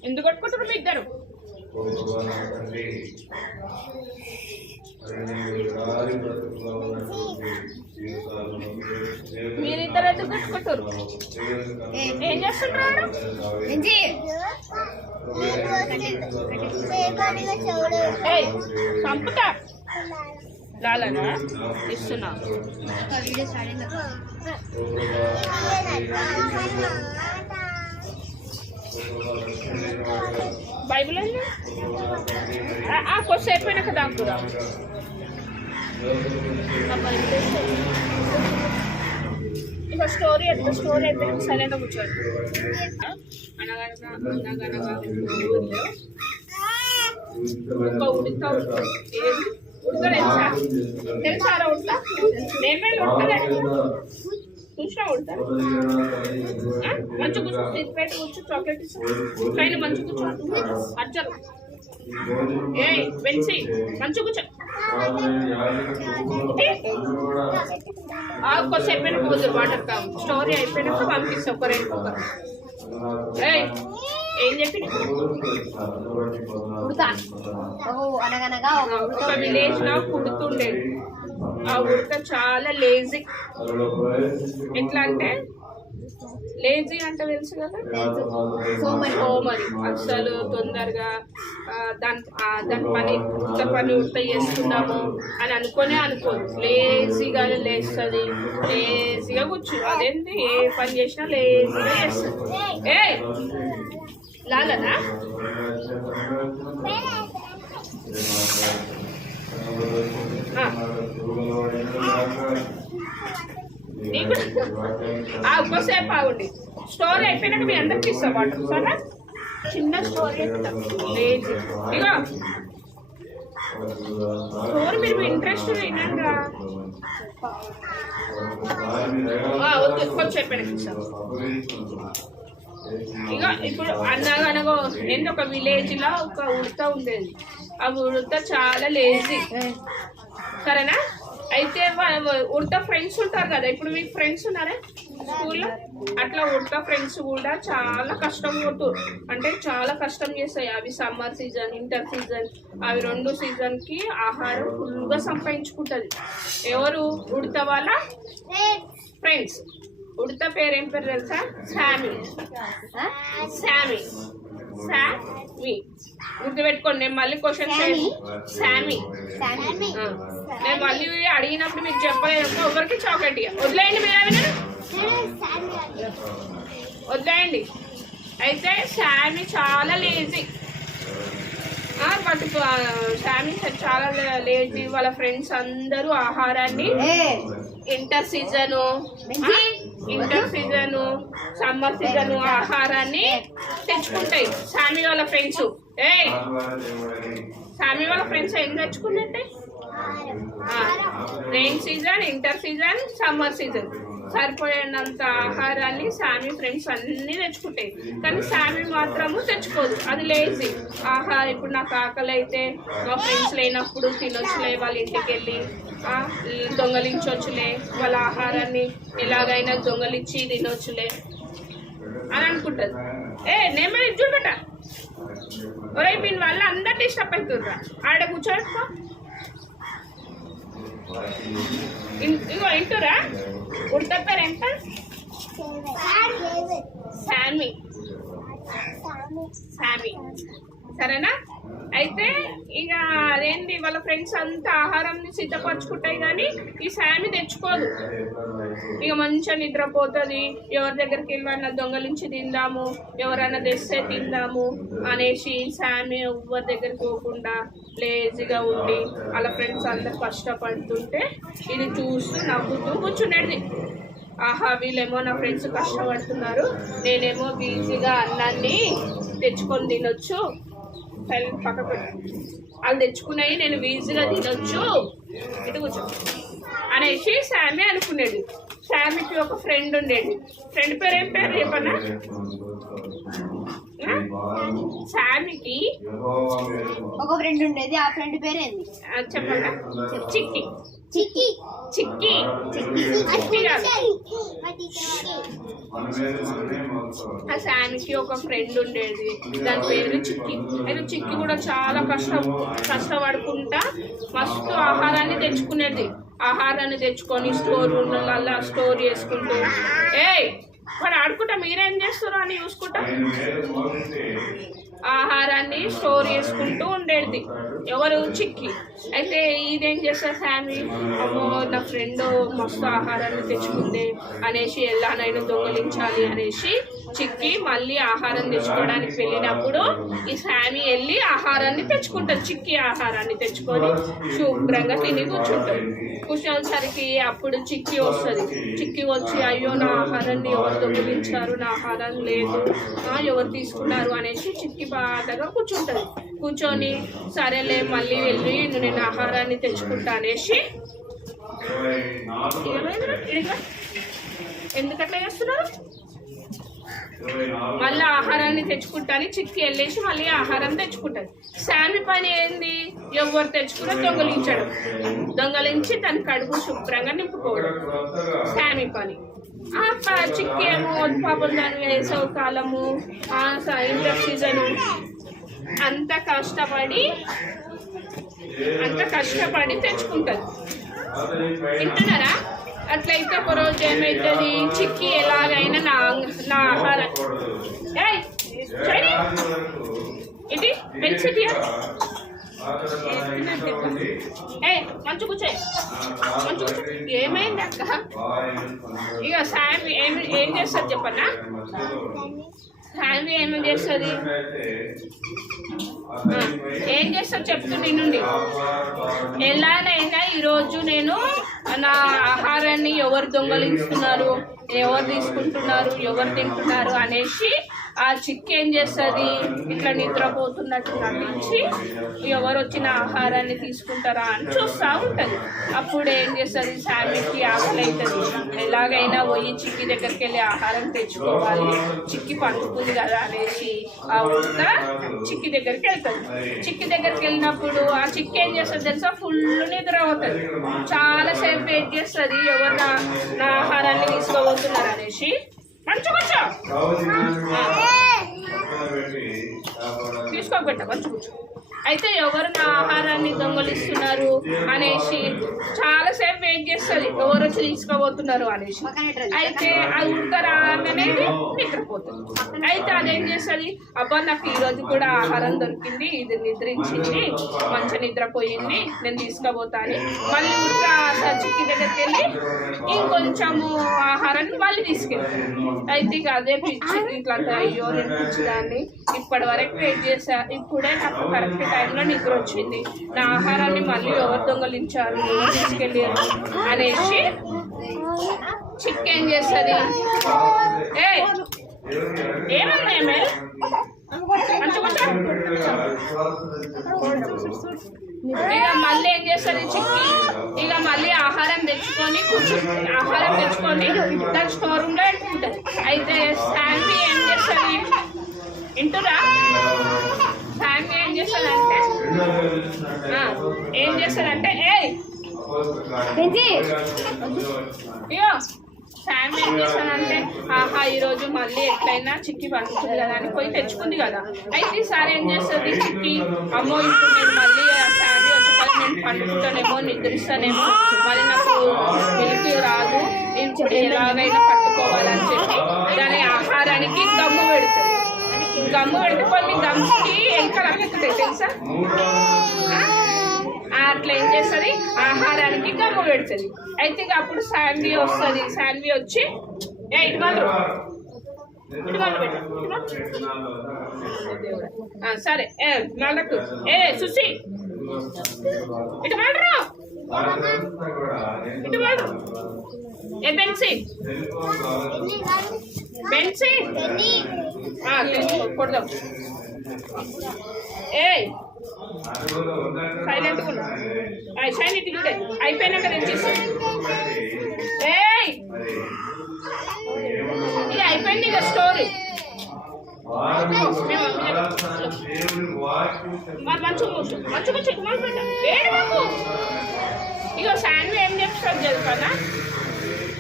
ఎందుకు కొట్టుకుంటారు మీ ఇద్దరు మీరిద్దరు ఎందుకు కొట్టుకుంటారు ఏం చేస్తుంటారు చంపుతా లాలనా ఇస్తున్నా. వీడియో స్టార్ట్ అయిందా? బైబిల్ కొంచెం అయిపోయినాక దాక్కురా. ఇక స్టోరీ అయిపోయినాక సరైన కూర్చోండి. అనగనగా ఒక ఉడత ఏది ఉడత తెలుసారా ఉడత? నేనే ఉడతలే చూసినా ఉడతా. మంచి కూర్చో, పెట్టి కూర్చో, చాక్లెట్ ఇస్తా పైన మంచి కూర్చో. అర్జన్ ఏ వెన్సీ మంచి కూర్చో. కొంచెం అయిపోయినాక వద్దు వాటర్ కావు. స్టోరీ అయిపోయినాక పంపిస్తా ఒక రెండు కుక్కర్. ఏం చెప్పి ఉడత అనగనగా ఒక విలేజ్ లో కుడుతుండేది. ఆ ఉడత చాలా లేజీ. ఎట్లా అంటే లేజీ అంటే తెలుసు కదా, సోమరి. అసలు తొందరగా దాని పని ఉడత చేసుకున్నాము అని అనుకోదు. లేజీగా లేస్తుంది, లేజీగా కూర్చు. అదేంటి ఏ పని చేసినా లేజీగా చేస్తుంది. ఏ లాలనా ఒక్కసేపు ఆగుండి. స్టోరీ అయిపోయినాక మీ అందరికి ఇస్తా వాటర్. సరే చిన్న స్టోరీ లేజీ. ఇక స్టోరీ మీరు ఇంట్రెస్ట్ వినండి. వద్దు కొంచెం అయిపోయినాక ఇస్తా. ఇక ఇప్పుడు అనగనగా ఏంటి ఒక విలేజ్ లో ఒక ఉడత ఉండేది. ఆ ఉడత చాలా లేజీ. సరేనా? అయితే ఉడత ఫ్రెండ్స్ ఉంటారు కదా. ఇప్పుడు మీకు ఫ్రెండ్స్ ఉన్నారా స్కూల్లో? అట్లా ఉడత ఫ్రెండ్స్ కూడా చాలా కష్టం అంటే చాలా కష్టం చేస్తాయి. అవి సమ్మర్ సీజన్, ఇంటర్ సీజన్, అవి రెండు సీజన్ కి ఆహారం ఫుల్గా సంపాదించుకుంటది. ఎవరు? ఉడత వాళ్ళ ఫ్రెండ్స్. ఉడత పేరు ఏం పేరు తెలుసా? శామీ. గుర్తుపెట్టుకోండి. నేను మళ్ళీ క్వశ్చన్ శామీ. నేను మళ్ళీ అడిగినప్పుడు మీకు చెప్పలేదు. ఒకరికి చాక్లెట్ వదిలేయండి. మీరు వదిలేయండి. అయితే శామీ చాలా లేజీ. బట్ శామీ చాలా లేజీ. వాళ్ళ ఫ్రెండ్స్ అందరూ ఆహారాన్ని ఇంటర్ సీజను, సమ్మర్ సీజను ఆహారాన్ని తెచ్చుకుంటాయి. శామీ వాళ్ళ ఫ్రెండ్స్ ఏం తెచ్చుకున్నట్టే? Rain season, winter season, summer season సరిపోయేంత ఆహారాన్ని శామీ ఫ్రెండ్స్ అన్నీ తెచ్చుకుంటాయి. కానీ శామీ మాత్రము తెచ్చుకోదు. అది లేజీ. ఇప్పుడు నాకు ఆకలి అయితే మా ఫ్రెండ్స్ లేనప్పుడు తినొచ్చులే, వాళ్ళ ఇంటికి వెళ్ళి దొంగలించొచ్చులే, వాళ్ళ ఆహారాన్ని ఎలాగైనా దొంగలించి తినొచ్చులే అని అనుకుంటుంది. నేను ఇది చూడబెట్ట ఒరే దీని వల్ల అందరు డిస్టర్బ్ అవుతుండ్రా. ఆడ కూర్చోబెట్టుకో. ఇగో ఇంటురా. ఉడత పేరు ఎంత? శామీ. సరేనా? అయితే ఇక అదేంటి వాళ్ళ ఫ్రెండ్స్ అంతా ఆహారం సిద్ధపరచుకుంటాయి కానీ ఈ శామీ తెచ్చుకోదు. ఇక మంచిగా నిద్రపోతుంది. ఎవరి దగ్గరికి వెళ్ళినా దొంగలించి తిందాము, ఎవరైనా తెస్తే తిందాము అనేసి శామీ ఎవరి దగ్గరికి పోకుండా లేజీగా ఉండి వాళ్ళ ఫ్రెండ్స్ అందరు కష్టపడుతుంటే ఇది చూస్తూ నవ్వుతూ కూర్చునేది. వీళ్ళేమో నా ఫ్రెండ్స్ కష్టపడుతున్నారు, నేనేమో ఈజీగా అన్నాన్ని తెచ్చుకొని తినొచ్చు, పక్క వాళ్ళు తెచ్చుకున్నాయి నేను ఈజీగా తినొచ్చు, ఇటు కూర్చో అనేసి శామీ అనుకునేది. శామీకి ఒక ఫ్రెండ్ ఉండేది. ఫ్రెండ్ పేరు ఏం పేరు చెప్పన్నా? శామీకి ఒక ఫ్రెండ్ ఉండేది. ఆ ఫ్రెండ్ పేరు ఏంది చెప్పన్నా? చిక్కి. ఆ శామీకి ఒక ఫ్రెండ్ ఉండేది. దాని పేరు చిక్కి. అయితే చిక్కి కూడా చాలా కష్టపడుకుంటా మస్తు ఆహారాన్ని తెచ్చుకునేది. ఆహారాన్ని తెచ్చుకొని స్టోర్ రూమ్లలో స్టోర్ చేసుకుంటూ వాడు ఆడుకుంటా మీరేం చేస్తారు అని చూసుకుంటా ఆహారాన్ని స్టోర్ చేసుకుంటూ ఉండేది. ఎవరు? చిక్కి. అయితే ఇదేం చేస్తారు శామీ, అమ్మో నా ఫ్రెండ్ మస్తు ఆహారాన్ని తెచ్చుకుంది అనేసి ఎలానైనా దొంగలించాలి అనేసి చిక్కి మళ్ళీ ఆహారం తెచ్చుకోవడానికి వెళ్ళినప్పుడు ఈ శామీ వెళ్ళి ఆహారాన్ని తెచ్చుకుంటుంది. చిక్కి ఆహారాన్ని తెచ్చుకొని శుభ్రంగా తిని కూర్చుంటుంది. కూర్చోసరికి అప్పుడు చిక్కి వస్తుంది. చిక్కి వచ్చి అయ్యో నా ఆహారాన్ని ఎవరు దొంగిలించారు, నా ఆహారం లేదు, ఎవరు తీసుకున్నారు అనేసి చిక్కి బాధగా కూర్చుంటుంది. కూర్చొని సరేలే మళ్ళీ వెళ్ళి నేను ఆహారాన్ని తెచ్చుకుంటా అనేసి ఎందుకట్లా చేస్తున్నారు? మళ్ళీ ఆహారాన్ని తెచ్చుకుంటాను చిక్కి వెళ్ళేసి మళ్ళీ ఆహారం తెచ్చుకుంటుంది. శామీ పని ఏంది? ఎవరు తెచ్చుకున్నా దొంగలించడం, దొంగలించి తన కడుపు శుభ్రంగా నింపుకోవడం శామీ పని. చిక్కి ఏమో పాపం దాని వేసవి కాలము, ఇంటర్ సీజను, అంత కష్టపడి తెచ్చుకుంటుంది. వింటున్నారా? అట్లయితే ఒకరోజు ఏమవుతుంది, చిక్కి ఎలాగైనా నా ఆహారం ఇది పెన్సిటీ మంచు కూర్చోయి, మంచు కూర్చో. ఏమైంది అక్క? ఇక శామీ ఏం చేస్తుంది చెప్పన్నా? శామీ ఏమేమి చేస్తుంది? ఏం చేస్తుంది చెప్తుంది నుండి. ఎలానైనా ఈరోజు నేను నా ఆహారాన్ని ఎవరు దొంగలిస్తున్నారు, ఎవరు తీసుకుంటున్నారు, ఎవరు తింటున్నారు అనేసి ఆ చిక్కి ఏం చేస్తుంది, ఇట్లా నిద్రపోతున్నట్టు నటించి ఎవరు వచ్చిన ఆహారాన్ని తీసుకుంటారా అని చూస్తూ ఉంటుంది. అప్పుడు ఏం చేస్తుంది, శామీకి ఆకలి అవుతుంది. ఎలాగైనా పోయి చిక్కి దగ్గరికి వెళ్ళి ఆహారం తెచ్చుకోవాలి, చిక్కి పండుతుంది కదా అనేసి ఆ ఊరిక చిక్కి దగ్గరికి వెళ్తుంది. చిక్కి దగ్గరికి వెళ్ళినప్పుడు ఆ చిక్కి ఏం చేస్తుంది తెలుసా, ఫుల్ నిద్ర అవుతుంది. చాలాసేపు వెయిట్ చేస్తుంది ఎవరు నా ఆహారాన్ని తీసుకోబోతున్నారు అనేసి. మంచుకొచ్చా తీసుకోబెట్ట మంచు కూర్చో. అయితే ఎవరు నా ఆహారాన్ని దొంగలిస్తున్నారు అనేసి చాలాసేపు వెయిట్ చేస్తుంది ఎవరు వచ్చి తీసుకోబోతున్నారు అనేసి. అయితే అది ఉడకరాగానే నిద్రపోతుంది. అయితే అదేం చేస్తుంది, అబ్బా నాకు ఈరోజు కూడా ఆహారం దొరికింది, ఇది నిద్రించింది, మంచి నిద్రపోయింది, నేను తీసుకోబోతాను. మళ్ళీ ఉడక చిక్కి దగ్గరికి వెళ్ళి ఇంకొంచెము ఆహారాన్ని మళ్ళీ తీసుకెళ్తాను. అయితే ఇక అదే పిచ్చి ఇట్లా అయ్యో నేను పిచ్చిదాన్ని, ఇప్పటి వరకు వెయిట్ చేశా, ఇప్పుడే నాకు కరెక్ట్ టైంలో నిద్ర వచ్చింది, నా ఆహారాన్ని మళ్ళీ ఎవరు దొంగలించారు, ఎవరు తీసుకెళ్ళారు అనేసి చిక్కి ఏం చేస్తుంది, ఏమన్నా ఏమే ఇక మళ్ళీ ఏం చేస్తుంది చిక్కి, ఇక మళ్ళీ ఆహారం తెచ్చుకొని దాని స్టోర్ రూమ్ లో పెట్టుకుంటుంది. అయితే శామీ ఏం చేస్తుంది వింటురా, శామీ ఏం చేస్తుందంటే ఇగో శామీ ఏం చేస్తానంటే ఈరోజు మళ్ళీ ఎట్లయినా చిక్కి పండుతుంది కదా అని పోయి తెచ్చుకుంది కదా. అయితే ఈసారి ఏం చేస్తుంది చిక్కి, అమ్మో ఇప్పుడు నేను మళ్ళీ శామీ వచ్చి మళ్ళీ నేను పండుకుంటానేమో, నిద్రిస్తానేమో, మళ్ళీ నాకు వెలికి రాదు, నేను ఎలాగైనా పట్టుకోవాలని చెప్పి దాని ఆహారానికి గమ్ము పెడుతుంది. గమ్ము పెడితే కొన్ని గమ్ముకి ఎలుకలు అక్కుతాయి తెలుసా. అట్లా ఏం చేస్తుంది, ఆహారానికి గమ్ము పెడుతుంది. అయితే ఇక అప్పుడు శామీ వస్తుంది. శామీ వచ్చి ఇటు మళ్ళీ సరే మళ్ళకు చూసి ఇటు మళ్ళరా ఇటు మళ్ళరు బెన్సీ కొడదాం. సైలెంట్గా ఉన్నా, సైలెంట్ చూడే అయిపోయినాక తెచ్చేసి ఇది అయిపోయింది ఇక స్టోరీ. ఇగో శాండీ ఏం చెప్తాడు తెలుసా,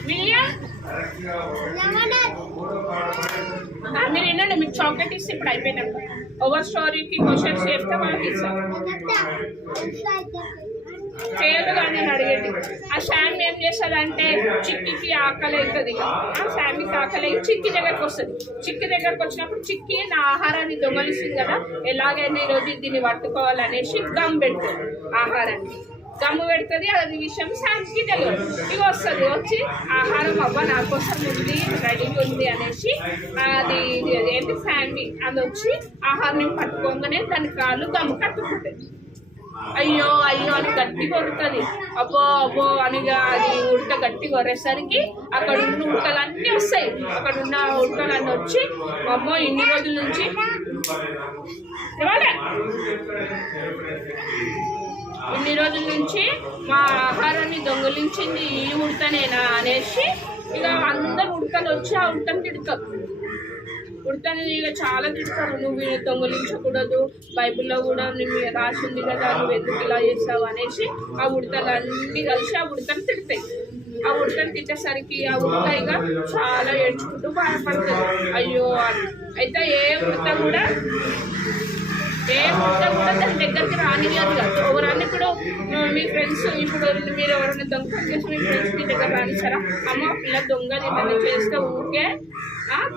విలియం మీరు వినండి, మీకు చాక్లెట్ ఇస్తే ఇప్పుడు అయిపోయినాక ఓవర్ స్టోరీకి క్వశ్చన్స్ చెప్తే వాళ్ళకి ఇస్తాం. చేయదు కానీ నేను అడిగేది. ఆ శాండీ ఏం చేస్తుందంటే చిక్కికి ఆకలి అవుతుంది. శామ్కి ఆకలి అయ్యి చిక్కి దగ్గరకు వస్తుంది. చిక్కి దగ్గరకు వచ్చినప్పుడు చిక్కి నా ఆహారాన్ని దొంగలిస్తుంది కదా, ఎలాగైనా ఈరోజు దీన్ని పట్టుకోవాలనేసి గమ్ పెడుతుంది. ఆహారాన్ని గమ్ము పెడుతుంది. అది విషయం శామ్కి తెలియదు. ఇక వస్తుంది, వచ్చి ఆహారం అవ్వ నా కోసం ఉంది, రెడీగా ఉంది అనేసి అది ఏంటి శామ్కి అది వచ్చి ఆహారం పట్టుకోగానే దాని కాళ్ళు గమ్ము కట్టుకుంటుంది. అయ్యో అయ్యో అని గట్టి కొడుతుంది. అబ్బో అబ్బో అనిగా అది ఉడత గట్టి కొరేసరికి అక్కడ ఉన్న ఉడతలన్నీ వస్తాయి. అక్కడ ఉన్న ఉడతలన్నీ వచ్చి అమ్మో ఇన్ని రోజుల నుంచి మా ఆహారాన్ని దొంగిలించింది ఈ ఉడతనేనా అనేసి ఇక అందరు ఉడతలు వచ్చి ఆ ఉడతను తిడతారు. ఉడతని ఇక చాలా తిడతారు, నువ్వు దొంగలించకూడదు, బైబిల్లో కూడా నువ్వు రాసి ఉంది కదా, నువ్వు ఎందుకు ఇలా చేస్తావు అనేసి ఆ ఉడతలన్నీ కలిసి ఆ ఉడతను తిడతాయి. ఆ ఉడతను తిట్టేసరికి ఆ ఉడత ఇక చాలా ఏడ్చుకుంటూ బాధపడుతుంది. అయ్యో అని. అయితే ఏ ఉడత కూడా దాని దగ్గరికి రానియదు కదా. ఎవరన్నా ఇప్పుడు మీ ఫ్రెండ్స్ ఇప్పుడు మీరు ఎవరైనా దొంగ చేసి మీ ఫ్రెండ్స్ మీ దగ్గర రానిస్తారా? అమ్మ పిల్ల దొంగది ఇవన్నీ చేస్తే ఊరికే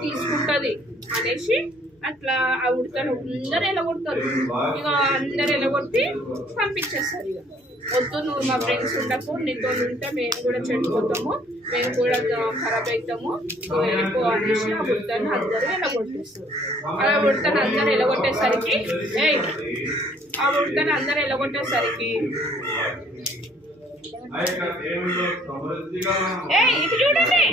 తీసుకుంటుంది అనేసి అట్లా ఆ ఉడతారు. అందరు ఎలగొడతారు. ఇక అందరు ఎలగొట్టి పంపించేస్తారు. ఇక వద్దు, నువ్వు మా ఫ్రెండ్స్ ఉండకు, నీతో ఉంటే మేము కూడా చెడిపోతాము, మేము కూడా ఖరాబ్ అవుతాము, నువ్వు వెళ్ళిపో అనేసి ఆ ఉడతను అందరూ ఎలగొట్టేస్తారు. అలా ఉడతను అందరు ఎలగొట్టేసరికి ఇది చూడండి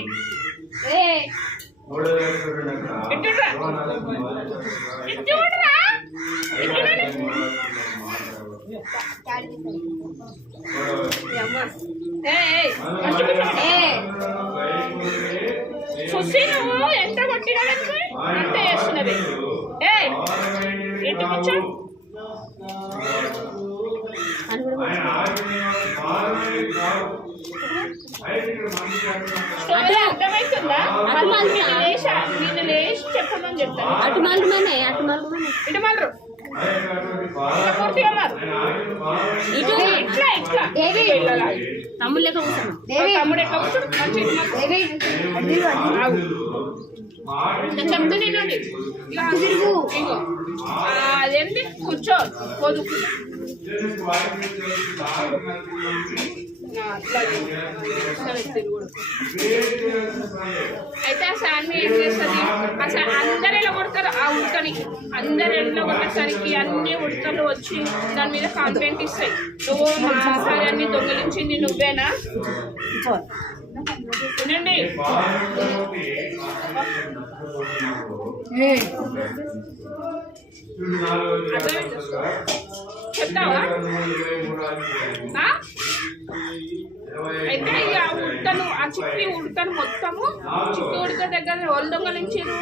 చూసి నువ్వు ఎంత కొట్టినా అంత చేస్తున్నది. ఇంటికి వచ్చా అర్థమవుతుందా? నేను లేచి చెప్పమని చెప్తాను. అటు మళ్ళీ ఇటు మళ్ళరు పూర్తిగా మారు. ఇట్లా తమ్ముడు ఎట్లా కూర్చోడు చెప్తూ నేనండి. ఇగో అదేంటి కూర్చో పోదు. అయితే ఆ శాన్వి ఏం చేస్తుంది, అందరు ఎలా కొడతారు ఆ ఉడతని. అందరు ఎలా కొట్టేసరికి అన్ని ఉడతలు వచ్చి దాని మీద కంప్లైంట్ ఇస్తాయి. నువ్వు మా ఆహారాన్ని దొంగిలించింది నువ్వేనా? వినండి, చెప్తావా? అయితే ఆ ఉడతను ఆ చిక్కి ఉడతను మొత్తము చిక్కి ఉడత దగ్గర వాళ్ళు దొంగలించారు.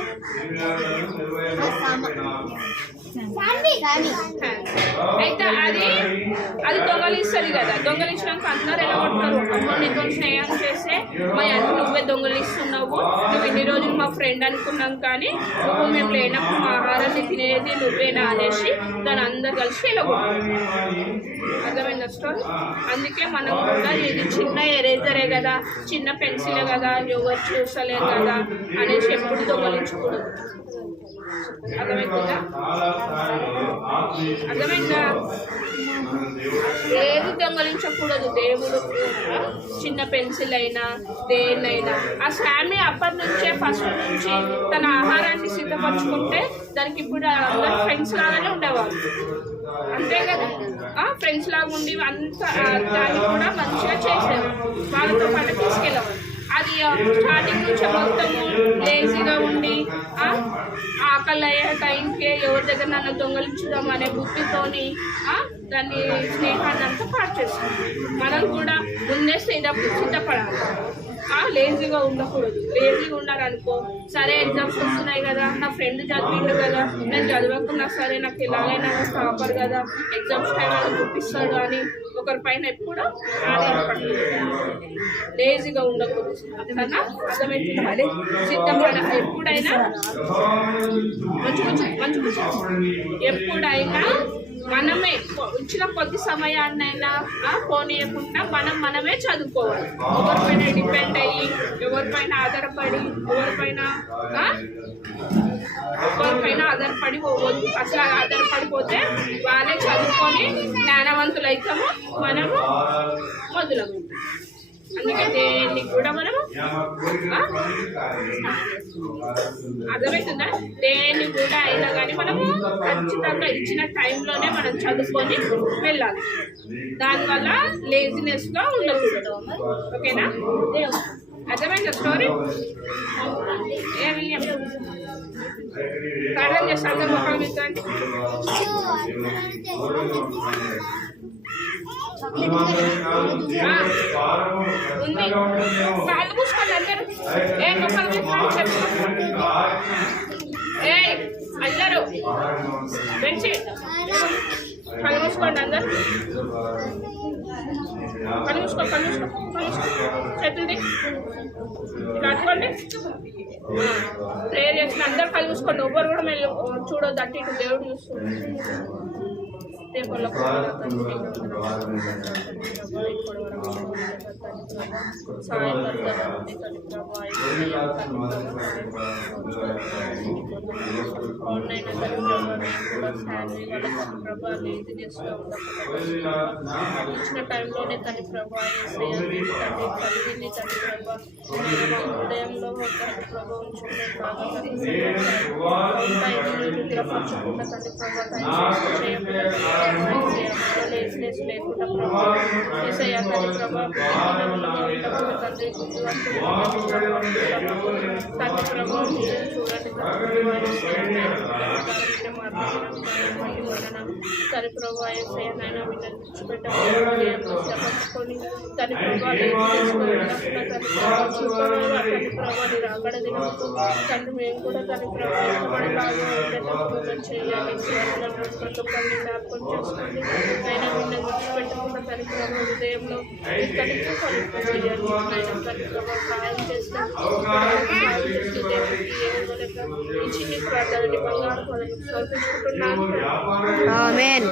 అయితే అది దొంగలిస్తుంది కదా. దొంగలించినాక అందరు ఎలా కొడతారు, అమ్మ నీతో స్నేహం చేస్తే మా అన్ని నువ్వే దొంగలిస్తున్నావు, నువ్వు ఇన్ని రోజులు మా ఫ్రెండ్ అనుకున్నాం కానీ నువ్వు మేము లేనప్పుడు మా ఆహారాన్ని తినేది నువ్వేనా అనేసి దాని అందరు కలిసి ఇలా కొడతారు. అర్థమైంది స్టోరీ? అందుకే మనం కూడా ఇది చిన్న ఎరేజరే కదా, చిన్న పెన్సిలే కదా, ఎవరు చూసలేదు కదా అనేసి ఎప్పుడు దొంగలించకూడదు. అర్థమైందా? ఏది దొంగలించకూడదు. దేవుడు చిన్న పెన్సిల్ అయినా దేన్నైనా. ఆ శామ్మి అప్పటి నుంచే ఫస్ట్ నుంచి తన ఆహారాన్ని సిద్ధపరచుకుంటే దానికి ఇప్పుడు అందరు ఫ్రెండ్స్ లాగానే ఉండేవాళ్ళు. అంతే కదా, ఫ్రెండ్స్ లాగా ఉండి అంత దాన్ని కూడా మంచిగా చేసేవారు, వాళ్ళతో పాటు తీసుకెళ్ళేవారు. అది స్టార్టింగ్ నుంచి మొత్తము లేజీగా ఉండి ఆకలి అయ్యే టైంకి ఎవరి దగ్గర నన్ను దొంగలించుదాం అనే బుద్ధితోని దాన్ని స్నేహాన్ని అంతా పాటు చేస్తుంది. మనం కూడా ముందే సిద్ధపడాలి, లేజీగా ఉండకూడదు. లేజీగా ఉన్నారనుకో, సరే ఎగ్జామ్స్ వస్తున్నాయి కదా, నా ఫ్రెండ్ చదివిండు కదా, నేను చదవకున్నా సరే నాకు ఎలాగైనా టాపర్ కదా, ఎగ్జామ్స్ టైం అని చూపిస్తాడు అని ఒకరి పైన ఎప్పుడు ఆధారపడదు. లేజీగా ఉండకూడదు. అర్థమవుతుందా? సిద్ధపడాలి. ఎప్పుడైనా ఎప్పుడైనా మనమే ఇచ్చిన కొద్ది సమయాన్నైనా పోనీయకుండా మనమే చదువుకోవాలి. ఎవరిపైన డిపెండ్ అయ్యి, ఎవరిపైన ఆధారపడి, ఎవరిపైన ఆధారపడిపోవద్దు. అట్లా ఆధారపడిపోతే వాళ్ళే చదువుకొని జ్ఞానవంతులు అవుతాము, మనము మొదలము. అందుకే దేన్ని కూడా మనము అర్థమవుతుందా? దేన్ని కూడా అయినా కానీ మనము ఖచ్చితంగా ఇచ్చిన టైంలోనే మనం చదువుకొని వెళ్ళాలి. దానివల్ల లేజినెస్గా ఉండకూడదు. ఓకేనా? అర్థమైందా స్టోరీ? ప్రార్థన చేస్తాను అందరూ మొక్కలు మీకండి. ఉంది కాళ్ళు మూసుకోండి అందరూ. మొక్కలు మీకండి చెప్పండి. అందరూ బెంచి కళ్ళు మూసుకోండి అందరూ. కళ్ళు మూసుకో చేతులది కట్టుకోండి. ప్రేయర్ చేసిన అందరూ కళ్ళు మూసుకోండి. ఎవ్వరు కూడా మేము చూడొద్దు, అటు ఇటు దేవుడు చూసుకోండి. రేపల్లో ఇచ్చిన టైంలోనే తన ప్రభా కలిగింది. తన ప్రభా హృదయంలో ప్రభా ఉంచుకునే బాగా నిద్రపరచకుండా తన ప్రభా లేజినెస్ లేకుండా ప్రభా ఏసయ్యా తన ప్రభా తండ్రి తన ప్రభా చూడండి. తన ప్రభా ఏసయ్యా నాయన వీళ్ళని విడిచిపెట్టమని తన ప్రభా తన ప్రభాని రాకడ దినముకు తండ్రి మేము కూడా తన ప్రభా చేయాలి. ప్రతి ఒక్కరిని జ్ఞాపకం చేసుకోండి. ఆయన వీళ్ళని విడిచిపెట్టకుండా తన ప్రభా హృదయంలో ఇక్కడికి ఫలింప చేయాలి. ఆయన తన ప్రభా సహాయం చేస్తాం. ఈ చిన్ని ప్రార్థనని బంగారు సమర్పించుకుంటున్నాను. ఆమేన్.